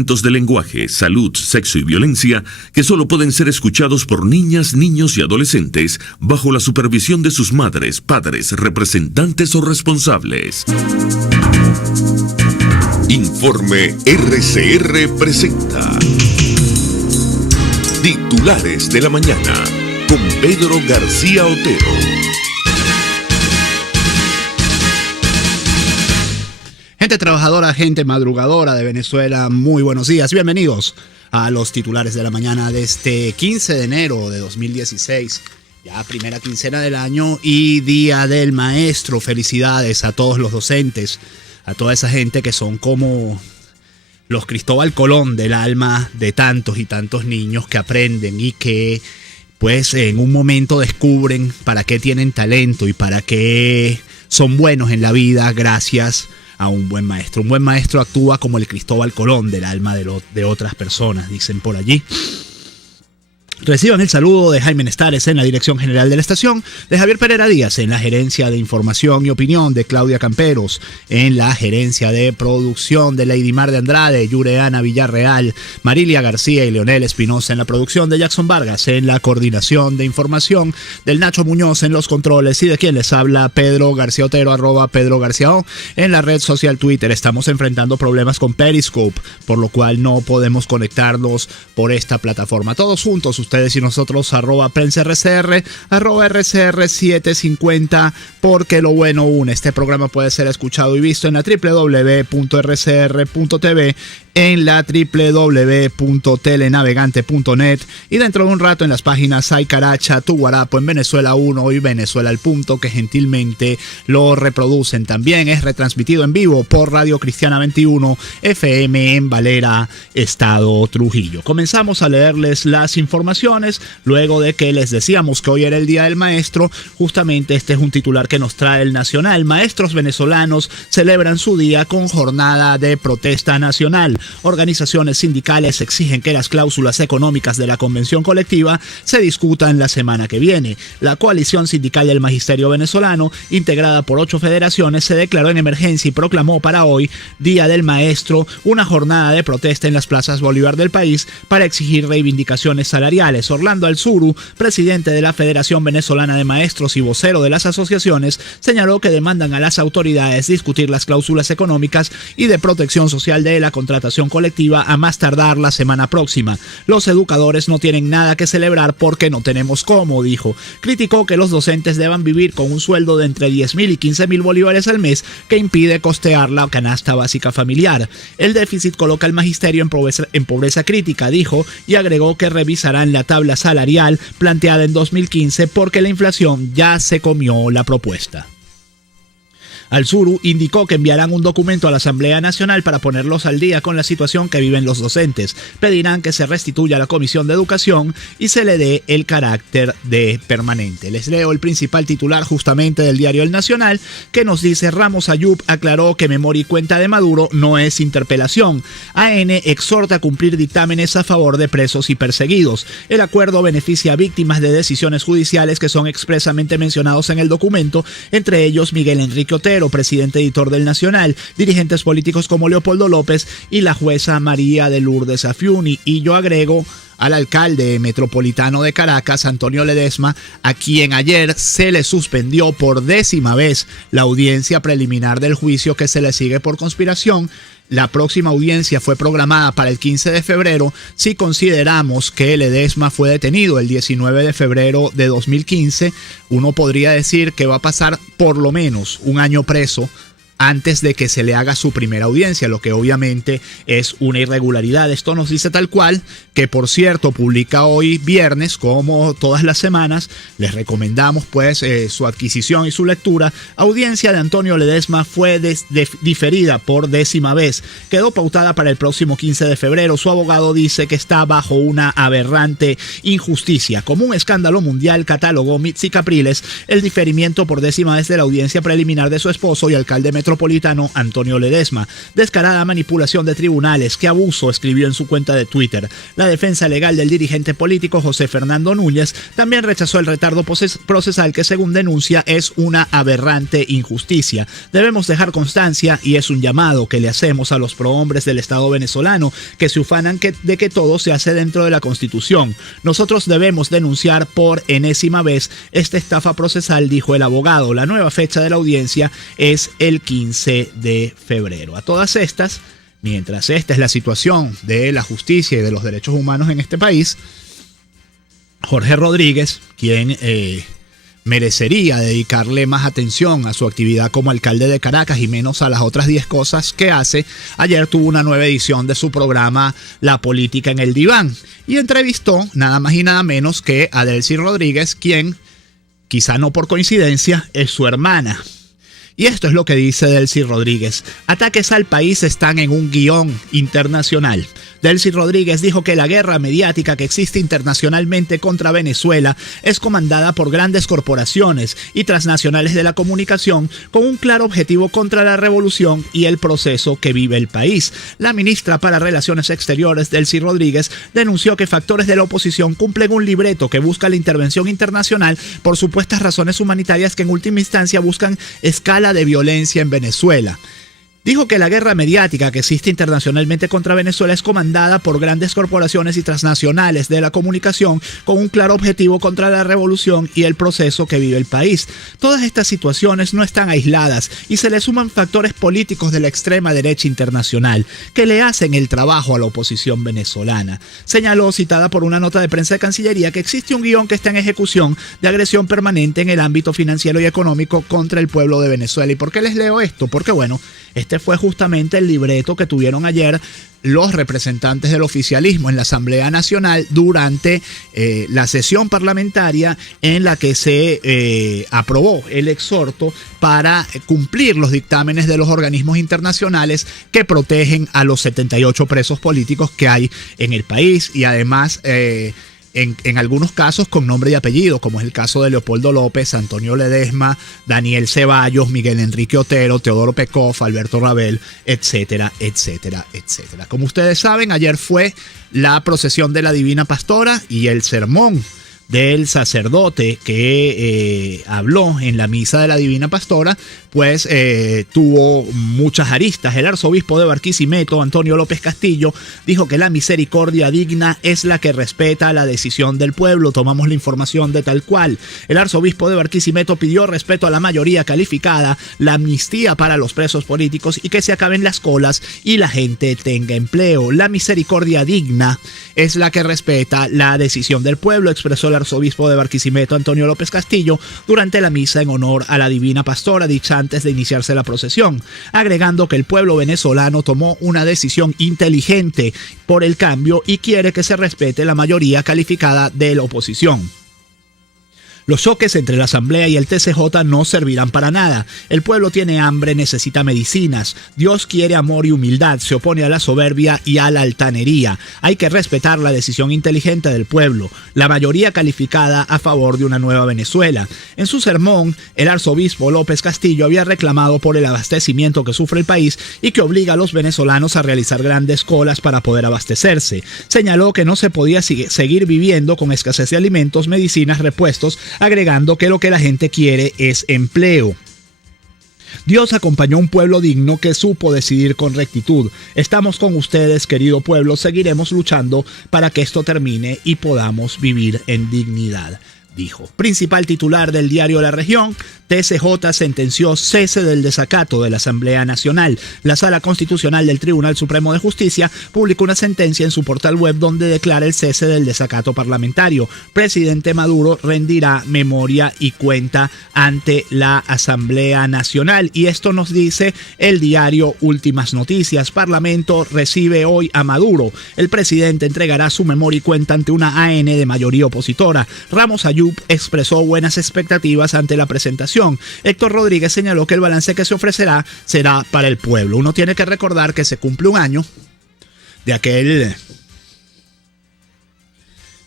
de lenguaje, salud, sexo y violencia que solo pueden ser escuchados por niñas, niños y adolescentes bajo la supervisión de sus madres, padres, representantes o responsables. Informe RCR presenta Titulares de la Mañana con Pedro García Otero. Gente trabajadora, gente madrugadora de Venezuela, muy buenos días. Bienvenidos a los titulares de la mañana de este 15 de enero de 2016. Ya primera quincena del año y Día del Maestro. Felicidades a todos los docentes, a toda esa gente que son como los Cristóbal Colón del alma de tantos y tantos niños que aprenden y que pues en un momento descubren para qué tienen talento y para qué son buenos en la vida gracias a un buen maestro. Un buen maestro actúa como el Cristóbal Colón del alma de otras personas, dicen por allí. Reciban el saludo de Jaime Nestares en la dirección general de la estación, de Javier Pereira Díaz en la gerencia de información y opinión, de Claudia Camperos en la gerencia de producción, de Lady Mar de Andrade, Yureana Villarreal, Marilia García y Leonel Espinosa en la producción, de Jackson Vargas en la coordinación de información, del Nacho Muñoz en los controles y de quien les habla Pedro García Otero, @PedroGarciaO en la red social Twitter. Estamos enfrentando problemas con Periscope, por lo cual no podemos conectarnos por esta plataforma. Todos juntos, ustedes y nosotros, @PrensaRCR, @RCR750, porque lo bueno une. Este programa puede ser escuchado y visto en la www.rcr.tv, en la www.telenavegante.net y dentro de un rato en las páginas Hay Caracha, Tu Guarapo, en Venezuela 1 y Venezuela al Punto, que gentilmente lo reproducen. También es retransmitido en vivo por Radio Cristiana 21 FM en Valera, Estado Trujillo. Comenzamos a leerles las informaciones luego de que les decíamos que hoy era el Día del Maestro. Justamente este es un titular que nos trae el Nacional. Maestros venezolanos celebran su día con jornada de protesta nacional. Organizaciones sindicales exigen que las cláusulas económicas de la convención colectiva se discutan la semana que viene. La coalición sindical del magisterio venezolano, integrada por 8 federaciones, se declaró en emergencia y proclamó para hoy, Día del Maestro, una jornada de protesta en las plazas Bolívar del país para exigir reivindicaciones salariales. Orlando Alzuru, presidente de la Federación Venezolana de Maestros y vocero de las asociaciones, señaló que demandan a las autoridades discutir las cláusulas económicas y de protección social de la contratación colectiva a más tardar la semana próxima. Los educadores no tienen nada que celebrar porque no tenemos cómo, dijo. Criticó que los docentes deban vivir con un sueldo de entre 10.000 y 15.000 bolívares al mes que impide costear la canasta básica familiar. El déficit coloca al magisterio en pobreza crítica, dijo, y agregó que revisarán la tabla salarial planteada en 2015 porque la inflación ya se comió la propuesta. Alzuru indicó que enviarán un documento a la Asamblea Nacional para ponerlos al día con la situación que viven los docentes. Pedirán que se restituya la Comisión de Educación y se le dé el carácter de permanente. Les leo el principal titular justamente del diario El Nacional, que nos dice: Ramos Ayub aclaró que memoria y cuenta de Maduro no es interpelación. AN exhorta a cumplir dictámenes a favor de presos y perseguidos. El acuerdo beneficia a víctimas de decisiones judiciales que son expresamente mencionados en el documento, entre ellos Miguel Enrique Otero, presidente editor del Nacional, dirigentes políticos como Leopoldo López y la jueza María de Lourdes Afiuni. Y yo agrego al alcalde metropolitano de Caracas, Antonio Ledesma, a quien ayer se le suspendió por 10ª vez la audiencia preliminar del juicio que se le sigue por conspiración. La próxima audiencia fue programada para el 15 de febrero si consideramos que Ledesma fue detenido el 19 de febrero de 2015. Uno podría decir que va a pasar por lo menos un año preso antes de que se le haga su primera audiencia, lo que obviamente es una irregularidad. Esto nos dice tal cual, que por cierto publica hoy viernes, como todas las semanas. Les recomendamos pues su adquisición y su lectura. Audiencia de Antonio Ledesma fue diferida por 10ª vez. Quedó pautada para el próximo 15 de febrero. Su abogado dice que está bajo una aberrante injusticia. Como un escándalo mundial, catalogó Mitzi Capriles el diferimiento por 10ª vez de la audiencia preliminar de su esposo y alcalde metropolitano metropolitano Antonio Ledesma. Descarada manipulación de tribunales, qué abuso, escribió en su cuenta de Twitter. La defensa legal del dirigente político José Fernando Núñez también rechazó el retardo procesal que, según denuncia, es una aberrante injusticia. Debemos dejar constancia y es un llamado que le hacemos a los prohombres del Estado venezolano que se ufanan de que todo se hace dentro de la Constitución. Nosotros debemos denunciar por enésima vez esta estafa procesal, dijo el abogado. La nueva fecha de la audiencia es el 15 de febrero. A todas estas, mientras esta es la situación de la justicia y de los derechos humanos en este país, Jorge Rodríguez, quien merecería dedicarle más atención a su actividad como alcalde de Caracas y menos a las otras 10 cosas que hace, ayer tuvo una nueva edición de su programa La Política en el Diván y entrevistó nada más y nada menos que a Delcy Rodríguez, quien, quizá no por coincidencia, es su hermana. Y esto es lo que dice Delcy Rodríguez. Ataques al país están en un guión internacional. Delcy Rodríguez dijo que la guerra mediática que existe internacionalmente contra Venezuela es comandada por grandes corporaciones y transnacionales de la comunicación con un claro objetivo contra la revolución y el proceso que vive el país. La ministra para Relaciones Exteriores, Delcy Rodríguez, denunció que factores de la oposición cumplen un libreto que busca la intervención internacional por supuestas razones humanitarias que en última instancia buscan escala de violencia en Venezuela. Dijo que la guerra mediática que existe internacionalmente contra Venezuela es comandada por grandes corporaciones y transnacionales de la comunicación con un claro objetivo contra la revolución y el proceso que vive el país. Todas estas situaciones no están aisladas y se le suman factores políticos de la extrema derecha internacional que le hacen el trabajo a la oposición venezolana. Señaló, citada por una nota de prensa de Cancillería, que existe un guión que está en ejecución de agresión permanente en el ámbito financiero y económico contra el pueblo de Venezuela. ¿Y por qué les leo esto? Porque bueno, este fue justamente el libreto que tuvieron ayer los representantes del oficialismo en la Asamblea Nacional durante la sesión parlamentaria en la que se aprobó el exhorto para cumplir los dictámenes de los organismos internacionales que protegen a los 78 presos políticos que hay en el país y además en algunos casos con nombre y apellido, como es el caso de Leopoldo López, Antonio Ledesma, Daniel Ceballos, Miguel Enrique Otero, Teodoro Pekov, Alberto Rabel, etcétera, etcétera, etcétera. Como ustedes saben, ayer fue la procesión de la Divina Pastora y el sermón del sacerdote que habló en la misa de la Divina Pastora, pues tuvo muchas aristas. El arzobispo de Barquisimeto, Antonio López Castillo, dijo que la misericordia digna es la que respeta la decisión del pueblo. Tomamos la información de tal cual. El arzobispo de Barquisimeto pidió respeto a la mayoría calificada, la amnistía para los presos políticos y que se acaben las colas y la gente tenga empleo. La misericordia digna es la que respeta la decisión del pueblo, expresó el arzobispo de Barquisimeto, Antonio López Castillo, durante la misa en honor a la Divina Pastora, dicha antes de iniciarse la procesión, agregando que el pueblo venezolano tomó una decisión inteligente por el cambio y quiere que se respete la mayoría calificada de la oposición. Los choques entre la Asamblea y el TCJ no servirán para nada. El pueblo tiene hambre, necesita medicinas. Dios quiere amor y humildad, se opone a la soberbia y a la altanería. Hay que respetar la decisión inteligente del pueblo, la mayoría calificada a favor de una nueva Venezuela. En su sermón, el arzobispo López Castillo había reclamado por el abastecimiento que sufre el país y que obliga a los venezolanos a realizar grandes colas para poder abastecerse. Señaló que no se podía seguir viviendo con escasez de alimentos, medicinas, repuestos, agregando que lo que la gente quiere es empleo. Dios acompañó a un pueblo digno que supo decidir con rectitud. Estamos con ustedes, querido pueblo, seguiremos luchando para que esto termine y podamos vivir en dignidad, dijo. Principal titular del diario La Región, TCJ sentenció cese del desacato de la Asamblea Nacional. La Sala Constitucional del Tribunal Supremo de Justicia publicó una sentencia en su portal web donde declara el cese del desacato parlamentario. Presidente Maduro rendirá memoria y cuenta ante la Asamblea Nacional. Y esto nos dice el diario Últimas Noticias. Parlamento recibe hoy a Maduro. El presidente entregará su memoria y cuenta ante una AN de mayoría opositora. Ramos Ayub expresó buenas expectativas ante la presentación. Héctor Rodríguez señaló que el balance que se ofrecerá será para el pueblo. Uno tiene que recordar que se cumple un año de aquel,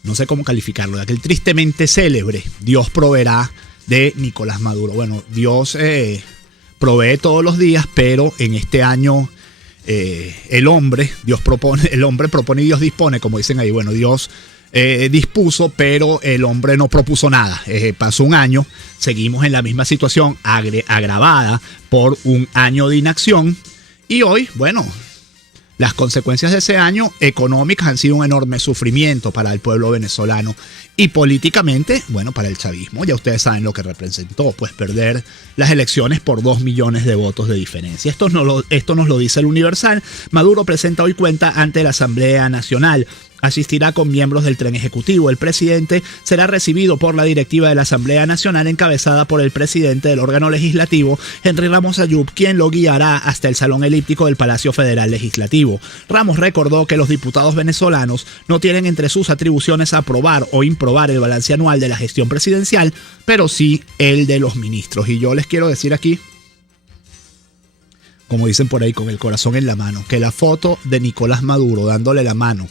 no sé cómo calificarlo, de aquel tristemente célebre Dios proveerá de Nicolás Maduro. Bueno, Dios provee todos los días, pero en este año el hombre propone y Dios dispone, como dicen ahí. Bueno, Dios dispuso, pero el hombre no propuso nada. Pasó un año, seguimos en la misma situación, agravada por un año de inacción, y hoy, bueno, las consecuencias de ese año económicas han sido un enorme sufrimiento para el pueblo venezolano, y políticamente, bueno, para el chavismo, ya ustedes saben lo que representó, pues perder las elecciones por 2 millones de votos de diferencia. Esto nos lo dice el Universal. Maduro presenta hoy cuenta ante la Asamblea Nacional. Asistirá con miembros del tren ejecutivo. El presidente será recibido por la directiva de la Asamblea Nacional, encabezada por el presidente del órgano legislativo, Henry Ramos Ayub, quien lo guiará hasta el Salón Elíptico del Palacio Federal Legislativo. Ramos recordó que los diputados venezolanos no tienen entre sus atribuciones aprobar o improbar el balance anual de la gestión presidencial, pero sí el de los ministros. Y yo les quiero decir aquí, como dicen por ahí, con el corazón en la mano, que la foto de Nicolás Maduro dándole la mano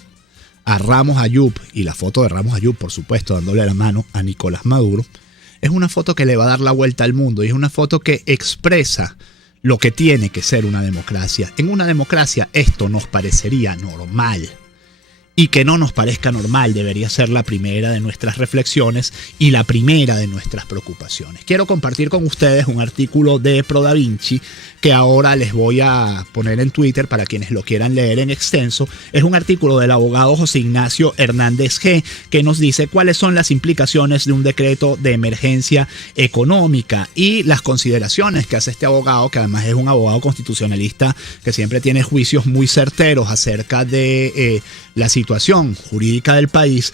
a Ramos Ayub, y la foto de Ramos Ayub, por supuesto, dándole la mano a Nicolás Maduro, es una foto que le va a dar la vuelta al mundo, y es una foto que expresa lo que tiene que ser una democracia. En una democracia esto nos parecería normal, y que no nos parezca normal debería ser la primera de nuestras reflexiones y la primera de nuestras preocupaciones. Quiero compartir con ustedes un artículo de ProDaVinci que ahora les voy a poner en Twitter para quienes lo quieran leer en extenso. Es un artículo del abogado José Ignacio Hernández G, que nos dice cuáles son las implicaciones de un decreto de emergencia económica y las consideraciones que hace este abogado, que además es un abogado constitucionalista que siempre tiene juicios muy certeros acerca de la situación jurídica del país.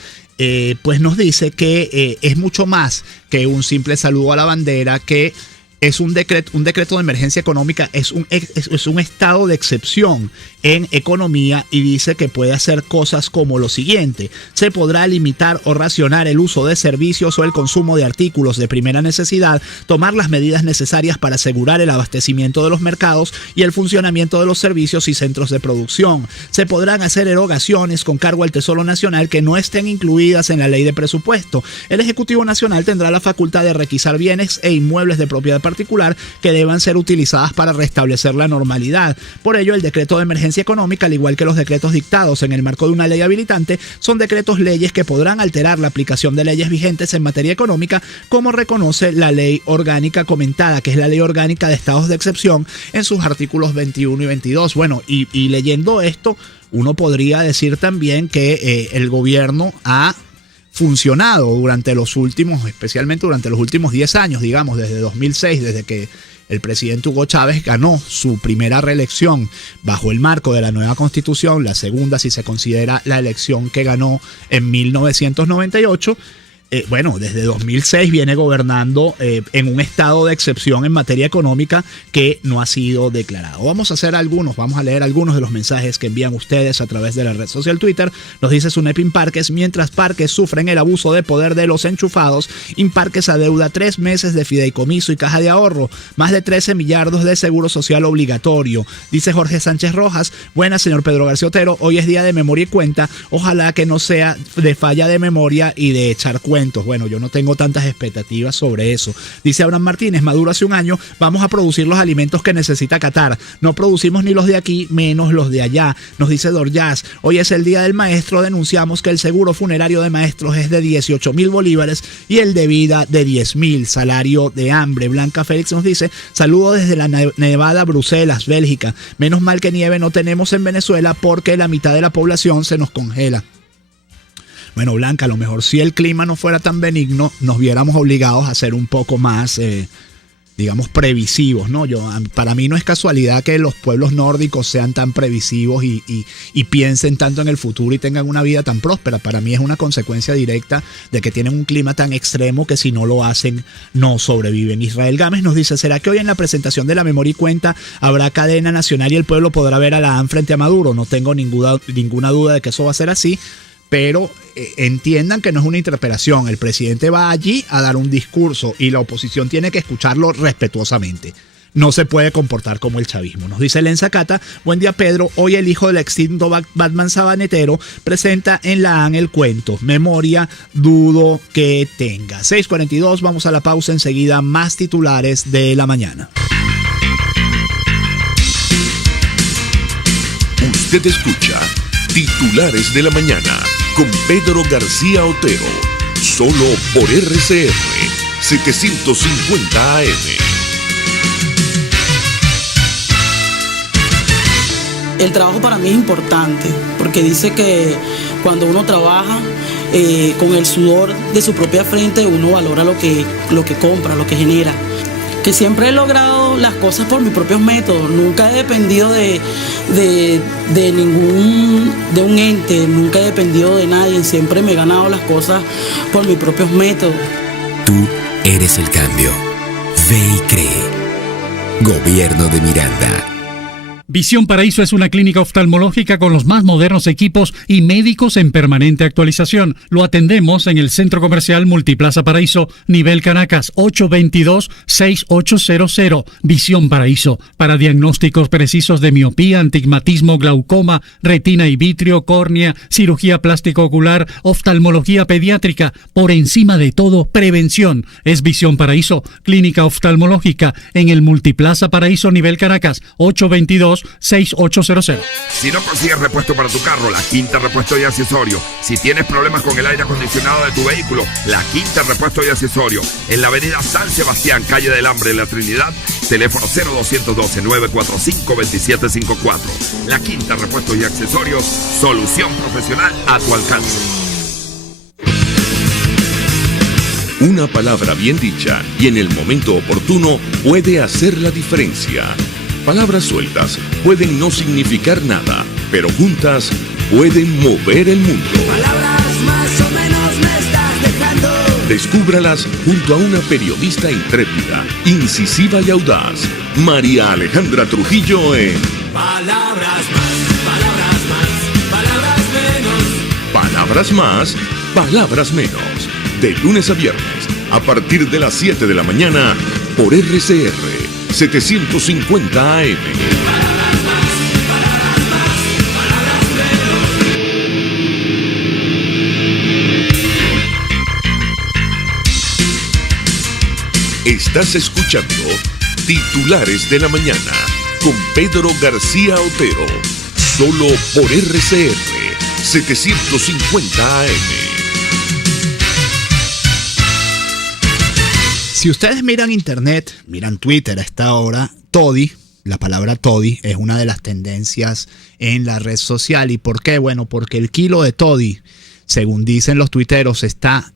Pues nos dice que es mucho más que un simple saludo a la bandera, que es un decreto de emergencia económica, es un estado de excepción en economía, y dice que puede hacer cosas como lo siguiente: se podrá limitar o racionar el uso de servicios o el consumo de artículos de primera necesidad, tomar las medidas necesarias para asegurar el abastecimiento de los mercados y el funcionamiento de los servicios y centros de producción. Se podrán hacer erogaciones con cargo al Tesoro Nacional que no estén incluidas en la ley de presupuesto. El Ejecutivo Nacional tendrá la facultad de requisar bienes e inmuebles de propiedad particular que deban ser utilizadas para restablecer la normalidad. Por ello, el decreto de emergencia económica, al igual que los decretos dictados en el marco de una ley habilitante, son decretos leyes que podrán alterar la aplicación de leyes vigentes en materia económica, como reconoce la ley orgánica comentada, que es la ley orgánica de estados de excepción, en sus artículos 21 y 22. Bueno, y leyendo esto, uno podría decir también que el gobierno ha funcionado especialmente durante los últimos 10 años, digamos, desde 2006, desde que el presidente Hugo Chávez ganó su primera reelección bajo el marco de la nueva Constitución, la segunda si se considera la elección que ganó en 1998. Bueno, desde 2006 viene gobernando en un estado de excepción en materia económica que no ha sido declarado. Vamos a leer algunos de los mensajes que envían ustedes a través de la red social Twitter. Nos dice Sunepin Parques: mientras parques sufren el abuso de poder de los enchufados, Imparques adeuda 3 meses de fideicomiso y caja de ahorro, más de 13 millardos de seguro social obligatorio. Dice Jorge Sánchez Rojas: buenas, señor Pedro García Otero, hoy es día de memoria y cuenta, ojalá que no sea de falla de memoria y de echar cuenta. Bueno, yo no tengo tantas expectativas sobre eso. Dice Abraham Martínez: Maduro hace un año, vamos a producir los alimentos que necesita Qatar. No producimos ni los de aquí, menos los de allá. Nos dice Dorjaz: hoy es el día del maestro, denunciamos que el seguro funerario de maestros es de 18.000 bolívares y el de vida de 10.000, salario de hambre. Blanca Félix nos dice: saludo desde la Nevada, Bruselas, Bélgica. Menos mal que nieve no tenemos en Venezuela porque la mitad de la población se nos congela. Bueno, Blanca, a lo mejor si el clima no fuera tan benigno, nos viéramos obligados a ser un poco más, digamos, previsivos, ¿no? Para mí no es casualidad que los pueblos nórdicos sean tan previsivos y piensen tanto en el futuro y tengan una vida tan próspera. Para mí es una consecuencia directa de que tienen un clima tan extremo que si no lo hacen, no sobreviven. Israel Gámez nos dice: ¿será que hoy en la presentación de la memoria y cuenta habrá cadena nacional y el pueblo podrá ver a la AN frente a Maduro? No tengo ninguna duda de que eso va a ser así. Pero entiendan que no es una interpelación. El presidente va allí a dar un discurso y la oposición tiene que escucharlo respetuosamente. No se puede comportar como el chavismo. Nos dice Lenza Cata: buen día, Pedro. Hoy el hijo del extinto Batman Sabanetero presenta en la AN el cuento. Memoria dudo que tenga. 6:42, vamos a la pausa, enseguida más titulares de la mañana. Usted escucha Titulares de la Mañana con Pedro García Otero, solo por RCR 750 AM. El trabajo para mí es importante porque dice que cuando uno trabaja con el sudor de su propia frente, uno valora lo que compra, lo que genera. Que siempre he logrado las cosas por mis propios métodos, nunca he dependido de un ente, nunca he dependido de nadie, siempre me he ganado las cosas por mis propios métodos. Tú eres el cambio. Ve y cree. Gobierno de Miranda. Visión Paraíso es una clínica oftalmológica con los más modernos equipos y médicos en permanente actualización. Lo atendemos en el Centro Comercial Multiplaza Paraíso, nivel Caracas, 822-6800. Visión Paraíso, para diagnósticos precisos de miopía, antigmatismo, glaucoma, retina y vitrio, córnea, cirugía plástico-ocular, oftalmología pediátrica. Por encima de todo, prevención. Es Visión Paraíso, clínica oftalmológica en el Multiplaza Paraíso, nivel Caracas, 822-6800. Si no consigues repuesto para tu carro, La Quinta Repuesto y Accesorio. Si tienes problemas con el aire acondicionado de tu vehículo, La Quinta Repuesto y Accesorio. En la avenida San Sebastián, calle del Hambre, en La Trinidad, teléfono 0212-945-2754. La Quinta Repuesto y Accesorios, solución profesional a tu alcance. Una palabra bien dicha y en el momento oportuno puede hacer la diferencia. Palabras sueltas pueden no significar nada, pero juntas pueden mover el mundo. Palabras más o menos me estás dejando. Descúbralas junto a una periodista intrépida, incisiva y audaz, María Alejandra Trujillo en Palabras más, palabras más, palabras menos. Palabras más, palabras menos. De lunes a viernes, a partir de las 7 de la mañana, por RCR 750 AM. Estás escuchando Titulares de la Mañana con Pedro García Otero, solo por RCR 750 AM. Si ustedes miran internet, miran Twitter a esta hora, Toddy, la palabra Toddy es una de las tendencias en la red social. ¿Y por qué? Bueno, porque el kilo de Toddy, según dicen los tuiteros,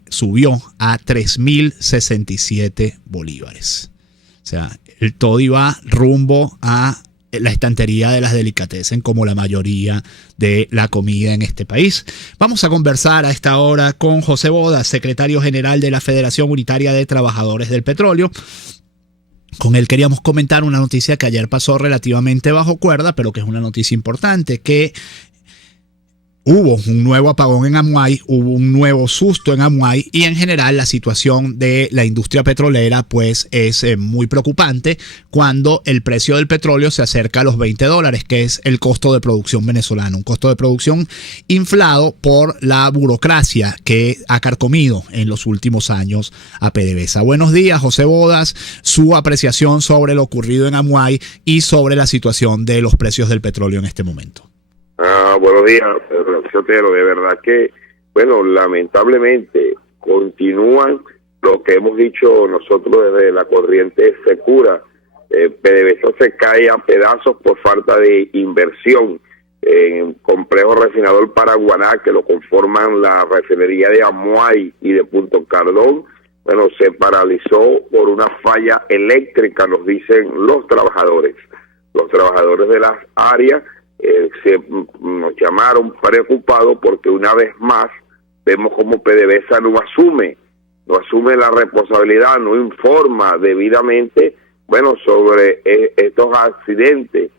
subió a 3.067 bolívares. O sea, el Toddy va rumbo a la estantería de las delicatessen, como la mayoría de la comida en este país. Vamos a conversar a esta hora con José Bodas, secretario general de la Federación Unitaria de Trabajadores del Petróleo. Con él queríamos comentar una noticia que ayer pasó relativamente bajo cuerda, pero que es una noticia importante, que hubo un nuevo apagón en Amuay, hubo un nuevo susto en Amuay y en general la situación de la industria petrolera pues es muy preocupante cuando el precio del petróleo se acerca a los $20, que es el costo de producción venezolano, un costo de producción inflado por la burocracia que ha carcomido en los últimos años a PDVSA. Buenos días, José Bodas, su apreciación sobre lo ocurrido en Amuay y sobre la situación de los precios del petróleo en este momento. Buenos días, Otero. De verdad que, bueno, lamentablemente continúan lo que hemos dicho nosotros desde la corriente Secura. PDVSA se cae a pedazos por falta de inversión en el complejo refinador Paraguaná, que lo conforman la refinería de Amuay y de Punto Cardón. Bueno, se paralizó por una falla eléctrica, nos dicen los trabajadores. Los trabajadores de las áreas nos llamaron preocupados porque una vez más vemos como PDVSA no asume la responsabilidad, no informa debidamente, bueno, sobre estos accidentes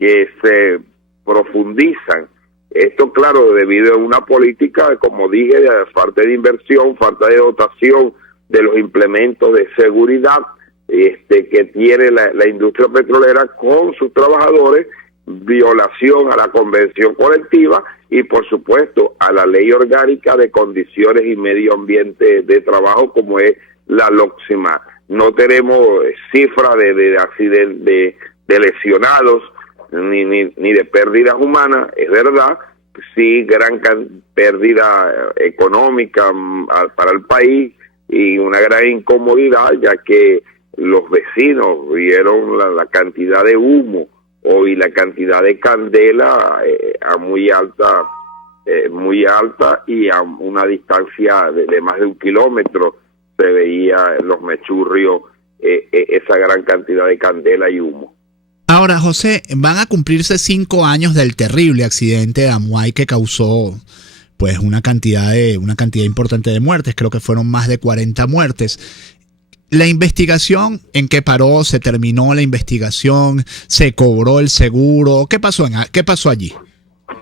que se profundizan. Esto, claro, debido a una política, como dije, de falta de inversión, falta de dotación de los implementos de seguridad que tiene la industria petrolera con sus trabajadores, violación a la convención colectiva y por supuesto a la ley orgánica de condiciones y medio ambiente de trabajo, como es la LOCSIMAR. No tenemos cifra de accidentes, de lesionados, ni de pérdidas humanas, es verdad, sí gran pérdida económica para el país y una gran incomodidad, ya que los vecinos vieron la cantidad de humo y la cantidad de candela muy alta y a una distancia de más de 1 kilómetro se veía en los mechurrios esa gran cantidad de candela y humo. Ahora, José, van a cumplirse 5 años del terrible accidente de Amuay que causó pues una cantidad importante de muertes. Creo que fueron más de 40 muertes. La investigación, ¿en qué paró? ¿Se terminó la investigación? ¿Se cobró el seguro? ¿Qué pasó allí?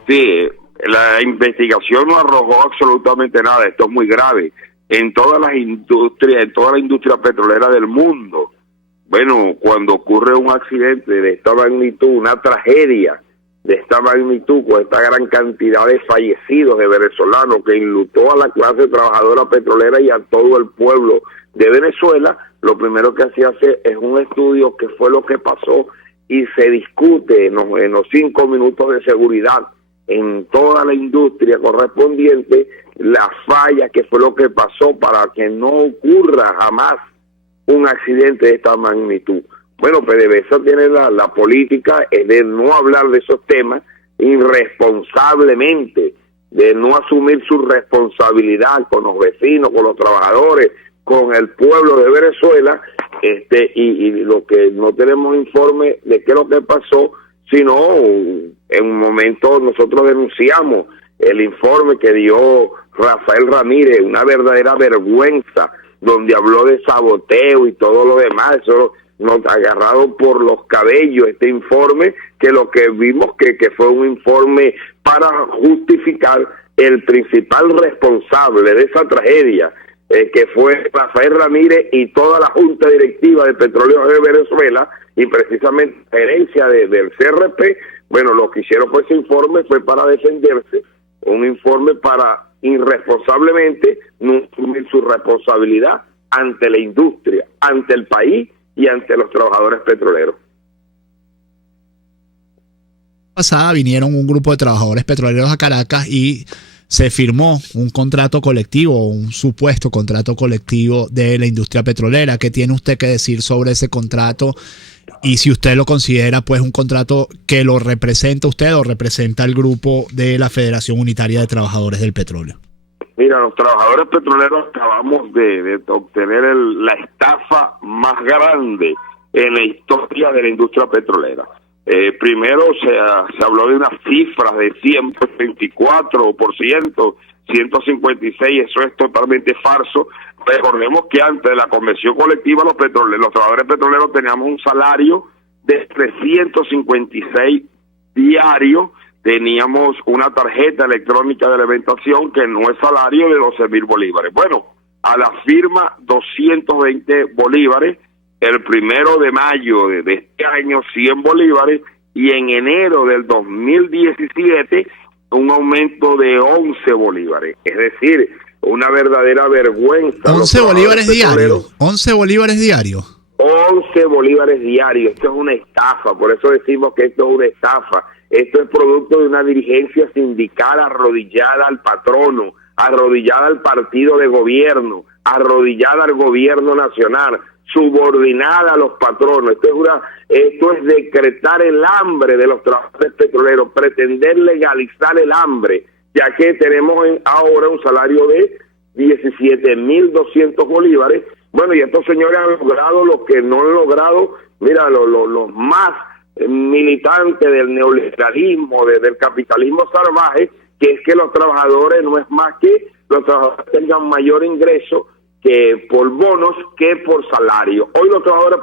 Sí, la investigación no arrojó absolutamente nada. Esto es muy grave. En todas las industrias, en toda la industria petrolera del mundo, bueno, cuando ocurre un accidente de esta magnitud, una tragedia de esta magnitud, con esta gran cantidad de fallecidos de venezolanos que enlutó a la clase trabajadora petrolera y a todo el pueblo de Venezuela, lo primero que se hace es un estudio qué fue lo que pasó y se discute en los 5 minutos de seguridad en toda la industria correspondiente la falla, qué fue lo que pasó para que no ocurra jamás un accidente de esta magnitud. Bueno, PDVSA tiene la política de no hablar de esos temas irresponsablemente, de no asumir su responsabilidad con los vecinos, con los trabajadores, con el pueblo de Venezuela, y lo que no tenemos informe de qué es lo que pasó, sino en un momento nosotros denunciamos el informe que dio Rafael Ramírez, una verdadera vergüenza, donde habló de saboteo y todo lo demás. Eso nos ha agarrado por los cabellos este informe, que lo que vimos que fue un informe para justificar el principal responsable de esa tragedia, que fue Rafael Ramírez y toda la junta directiva de Petróleos de Venezuela, y precisamente la gerencia del CRP. Bueno, lo que hicieron ese informe fue para defenderse, un informe para irresponsablemente no asumir su responsabilidad ante la industria, ante el país y ante los trabajadores petroleros. Pasada vinieron un grupo de trabajadores petroleros a Caracas y se firmó un contrato colectivo, un supuesto contrato colectivo de la industria petrolera. ¿Qué tiene usted que decir sobre ese contrato? Y si usted lo considera pues un contrato que lo representa usted o representa el grupo de la Federación Unitaria de Trabajadores del Petróleo. Mira, los trabajadores petroleros acabamos de obtener la estafa más grande en la historia de la industria petrolera. Primero se habló de unas cifras de 124%, 156%, eso es totalmente falso. Recordemos que antes de la convención colectiva los trabajadores petroleros teníamos un salario de 356 diarios, teníamos una tarjeta electrónica de alimentación que no es salario de 12,000 bolívares. Bueno, a la firma 220 bolívares, el 1 de mayo de este año 100 bolívares y en enero del 2017 un aumento de 11 bolívares. Es decir, una verdadera vergüenza. 11 bolívares diarios. 11 bolívares diarios. 11 bolívares diarios. Esto es una estafa. Por eso decimos que esto es una estafa. Esto es producto de una dirigencia sindical arrodillada al patrono, arrodillada al partido de gobierno, arrodillada al gobierno nacional, subordinada a los patronos. Esto es decretar el hambre de los trabajadores petroleros, pretender legalizar el hambre, ya que tenemos ahora un salario de 17,200 bolívares. Bueno, y estos señores han logrado lo que no han logrado, mira, los más militantes del neoliberalismo, del capitalismo salvaje, que es que los trabajadores no es más que los trabajadores tengan mayor ingreso que por bonos que por salario. Hoy los trabajadores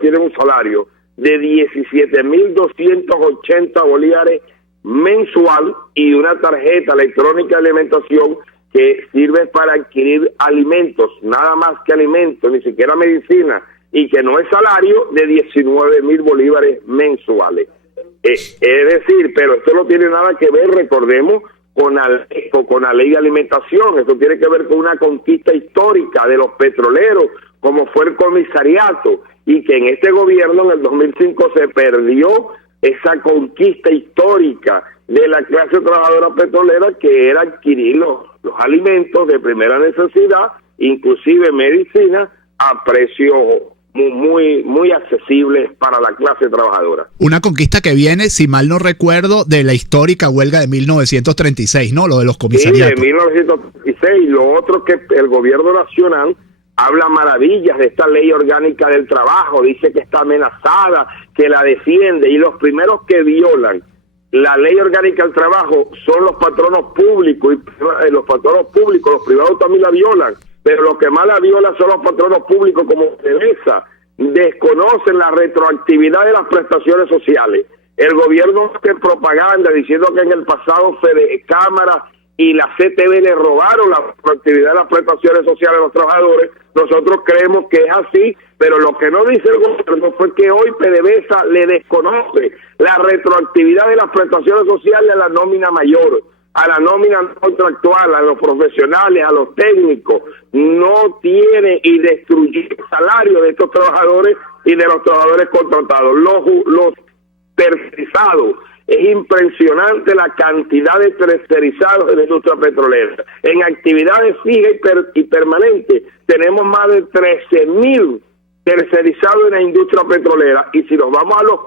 tienen un salario de 17,280 bolívares mensual y una tarjeta electrónica de alimentación que sirve para adquirir alimentos, nada más que alimentos, ni siquiera medicina, y que no es salario, de 19,000 bolívares mensuales. Es decir, pero esto no tiene nada que ver, recordemos, con la ley de alimentación. Esto tiene que ver con una conquista histórica de los petroleros, como fue el comisariato, y que en este gobierno en el 2005 se perdió esa conquista histórica de la clase trabajadora petrolera, que era adquirir los alimentos de primera necesidad, inclusive medicina, a precios muy accesibles para la clase trabajadora. Una conquista que viene, si mal no recuerdo, de la histórica huelga de 1936, ¿no? Lo de los comisariatos. Sí, de 1936. Lo otro, que el gobierno nacional habla maravillas de esta ley orgánica del trabajo, dice que está amenazada, que la defiende, y los primeros que violan la ley orgánica del trabajo son los patronos públicos, y los patronos públicos, los privados también la violan, pero los que más la violan son los patronos públicos, como PDVSA. Desconocen la retroactividad de las prestaciones sociales. El gobierno hace propaganda diciendo que en el pasado Cámara y la CTV le robaron la retroactividad de las prestaciones sociales a los trabajadores. Nosotros creemos que es así, pero lo que no dice el gobierno fue que hoy PDVSA le desconoce la retroactividad de las prestaciones sociales a la nómina mayor, a la nómina contractual, a los profesionales, a los técnicos. No tiene, y destruyó el salario de estos trabajadores y de los trabajadores contratados. Los tercerizados, es impresionante la cantidad de tercerizados de la industria petrolera. En actividades fijas y permanentes tenemos más de 13.000 tercerizados en la industria petrolera, y si nos vamos a los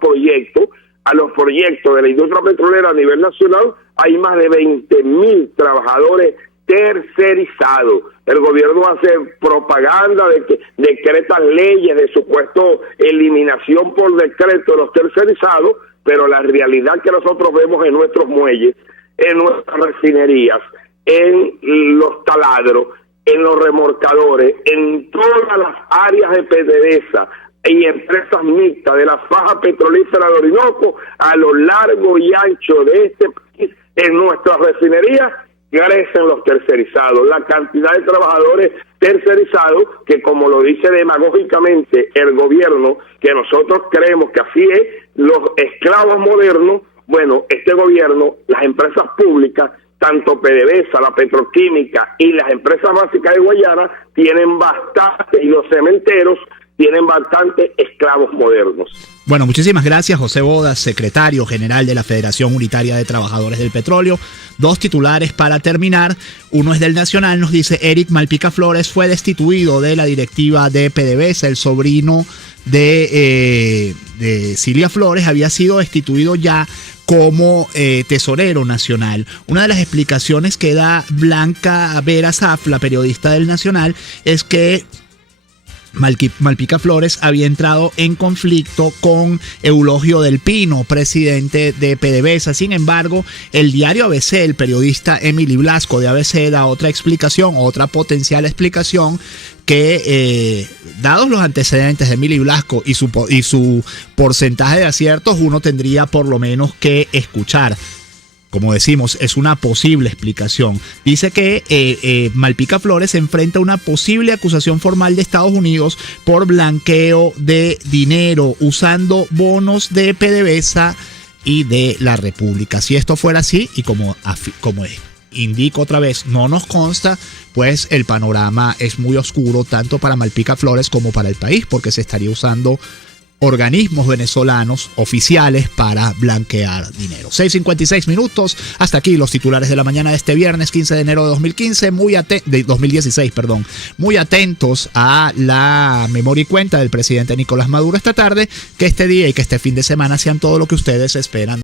proyectos de la industria petrolera a nivel nacional, hay más de 20.000 trabajadores tercerizados. El gobierno hace propaganda de que decreta leyes de supuesto eliminación por decreto de los tercerizados, pero la realidad que nosotros vemos en nuestros muelles, en nuestras refinerías, en los taladros, en los remolcadores, en todas las áreas de PDVSA y empresas mixtas de la faja petrolífera de Orinoco, a lo largo y ancho de este país, en nuestras refinerías, crecen los tercerizados, la cantidad de trabajadores tercerizados, que como lo dice demagógicamente el gobierno, que nosotros creemos que así es, los esclavos modernos. Bueno, este gobierno, las empresas públicas, tanto PDVSA, la petroquímica y las empresas básicas de Guayana, tienen bastante, y los cementeros tienen bastante esclavos modernos. Bueno, muchísimas gracias, José Bodas, secretario general de la Federación Unitaria de Trabajadores del Petróleo. Dos titulares para terminar. Uno es del Nacional, nos dice: Eric Malpica Flores fue destituido de la directiva de PDVSA. El sobrino de Cilia Flores había sido destituido ya como tesorero nacional. Una de las explicaciones que da Blanca Vera Saf, la periodista del Nacional, es que Malpica Flores había entrado en conflicto con Eulogio del Pino, presidente de PDVSA. Sin embargo, el diario ABC, el periodista Emily Blasco de ABC, da otra explicación, otra potencial explicación, que dados los antecedentes de Emily Blasco y su porcentaje de aciertos, uno tendría por lo menos que escuchar. Como decimos, es una posible explicación. Dice que Malpica Flores enfrenta una posible acusación formal de Estados Unidos por blanqueo de dinero usando bonos de PDVSA y de la República. Si esto fuera así, y como indico otra vez, no nos consta, pues el panorama es muy oscuro tanto para Malpica Flores como para el país, porque se estaría usando organismos venezolanos oficiales para blanquear dinero. 6:56 minutos. Hasta aquí los titulares de la mañana de este viernes 15 de enero de 2016. Muy atentos a la memoria y cuenta del presidente Nicolás Maduro esta tarde. Que este día y que este fin de semana sean todo lo que ustedes esperan.